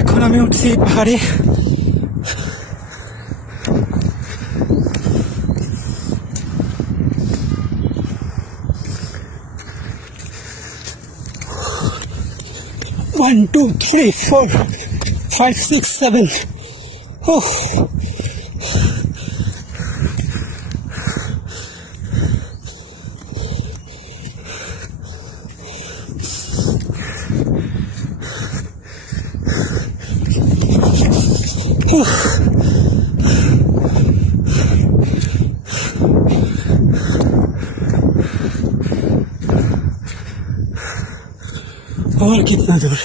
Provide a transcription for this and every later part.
এখন আমি উঠছি পাহাড়ে। One, two, three, four, 5, 6, 7. Oh. और कितना दूर?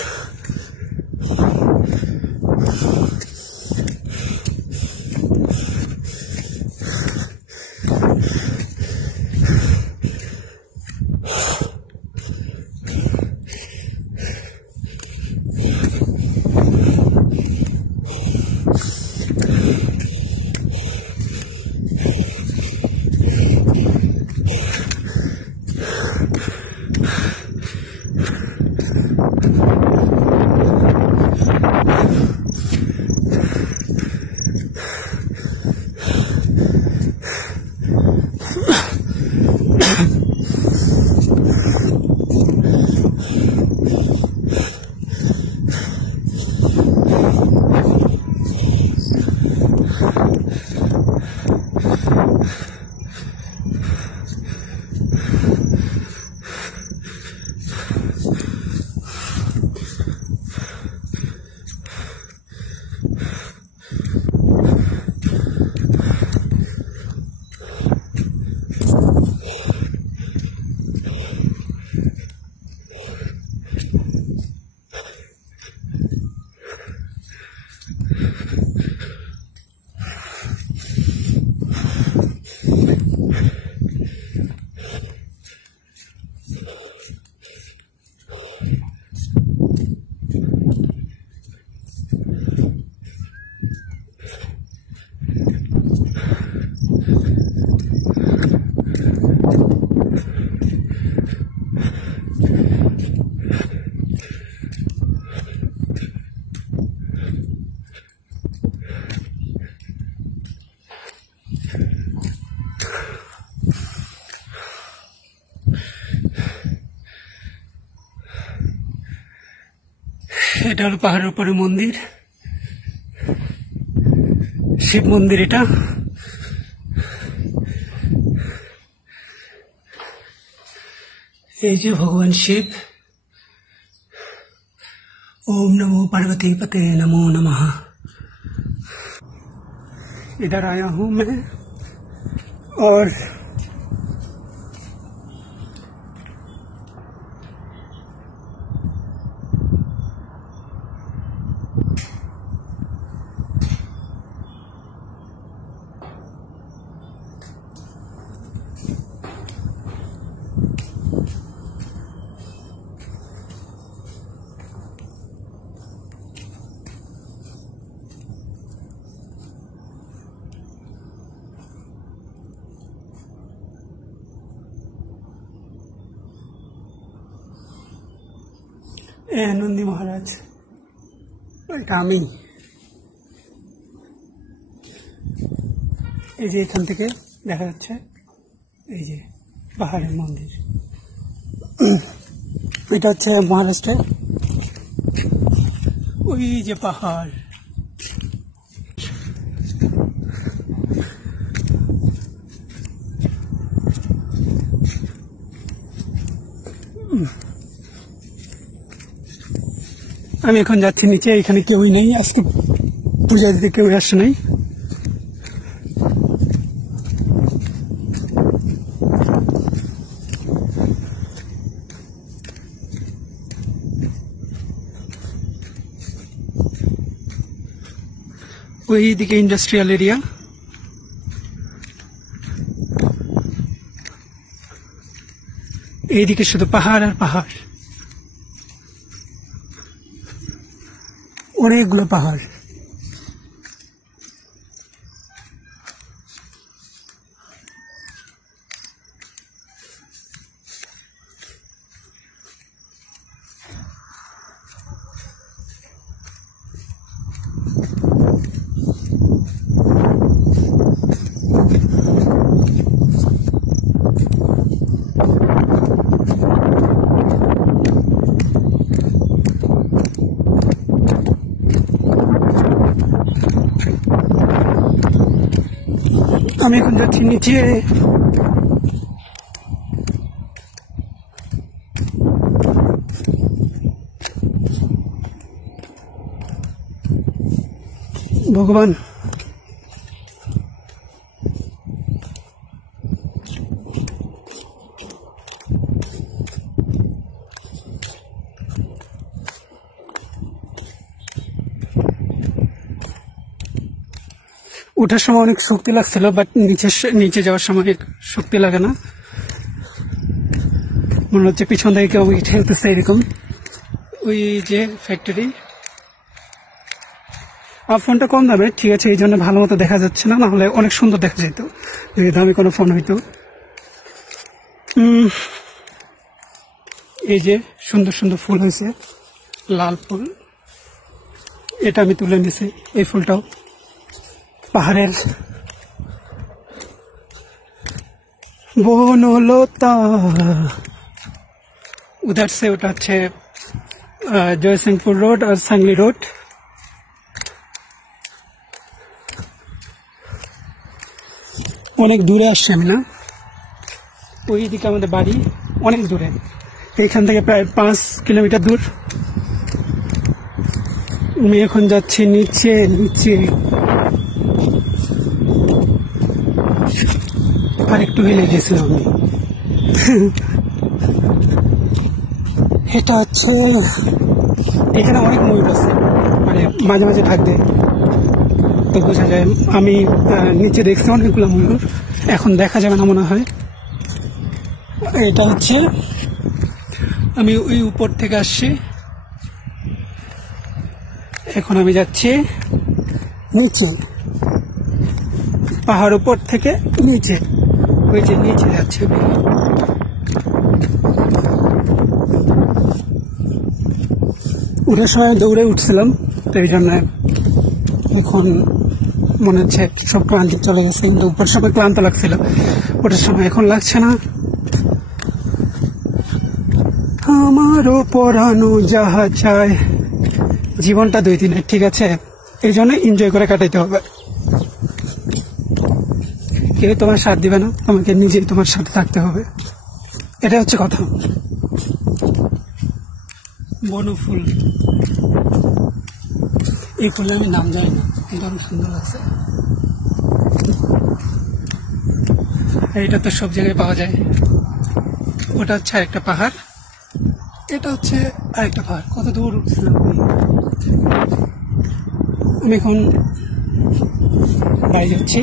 এটা হলো পাহাড়ের উপরে মন্দির, শিব মন্দির এটা। এই যে ভগবান শিব। ओम नमो पार्वती पते नमो नमः। इधर आया हूँ मैं और নন্দী মহারাজ, এটা আমি। এই যে এখান থেকে দেখা যাচ্ছে এই যে পাহাড়ের মন্দির। এটা হচ্ছে মহারাষ্ট্রের ওই যে পাহাড়। আমি এখন যাচ্ছি নিচে, এখানে কেউই নেই, আজকে পূজা দিতে কেউ আসছে নাই। ওই দিকে ইন্ডাস্ট্রিয়াল এরিয়া, এইদিকে শুধু পাহাড় আর পাহাড়, অনেকগুলো পাহাড়। আমি এখন যাচ্ছি নিচে। ভগবান, ওঠার সময় অনেক শক্তি লাগছিল, বাট নিচে যাওয়ার সময় শক্তি লাগে না। মনে হচ্ছে পিছন থেকে কেউ আমাকে ঠেলতেছে এরকম। ওই যে ফ্যাক্টরি। আর ফোনটা কম দামে, ঠিক আছে, এই জন্য ভালো মতো দেখা যাচ্ছে না, নাহলে অনেক সুন্দর দেখা যেত যদি দামি কোনো ফোন হইতো। এই যে সুন্দর সুন্দর ফুল হয়েছে, লাল ফুল, এটা আমি তুলে নিছি। এই ফুলটাও পাহাড়ের বনলতা। उधर से ওটা হচ্ছে জয়সিংপুর রোড আর সাংলি রোড। অনেক দূরে আসছি আমি না, ওই দিকে আমাদের বাড়ি অনেক দূরে, এইখান থেকে প্রায় 5 কিলোমিটার দূর। আমি এখন যাচ্ছি নিচে নিচে। আর একটু হেলে গেছিলাম আমি। এটা হচ্ছে, এখানে অনেক ময়ূর আছে, মানে মাঝে মাঝে ঢাক দেয় তো বোঝা যায়। আমি নিচে দেখছি অনেকগুলো ময়ূর, এখন দেখা যাবে না মনে হয়। এটা হচ্ছে, আমি ওই উপর থেকে আসছি, এখন আমি যাচ্ছি নিচে, পাহাড় উপর থেকে নিচে, ওই যে নিচে যাচ্ছে। উঠার সময় দৌড়ে উঠছিলাম, তো এই জন্য এখন মনে হচ্ছে সব ক্লান্তি চলে গেছে, কিন্তু উপর সময় ক্লান্ত লাগছিল, ওটার সময় এখন লাগছে না। আমারও পরানো যাহা চায়। জীবনটা 2 দিনের, ঠিক আছে, এই জন্য এনজয় করে কাটাইতে হবে। কেউ তোমার সাথ দিবে না, তোমাকে নিজেই তোমার সাথে থাকতে হবে, এটা হচ্ছে কথা। বনফুল, এই ফুলের আমি নাম জানি না, কিন্তু অনেক সুন্দর লাগছে। এটা তো সব জায়গায় পাওয়া যায়। ওটা হচ্ছে আরেকটা পাহাড়, এটা হচ্ছে আরেকটা পাহাড়। কত দূর উঠছিলাম আমি এখন বাড়ি যাচ্ছি।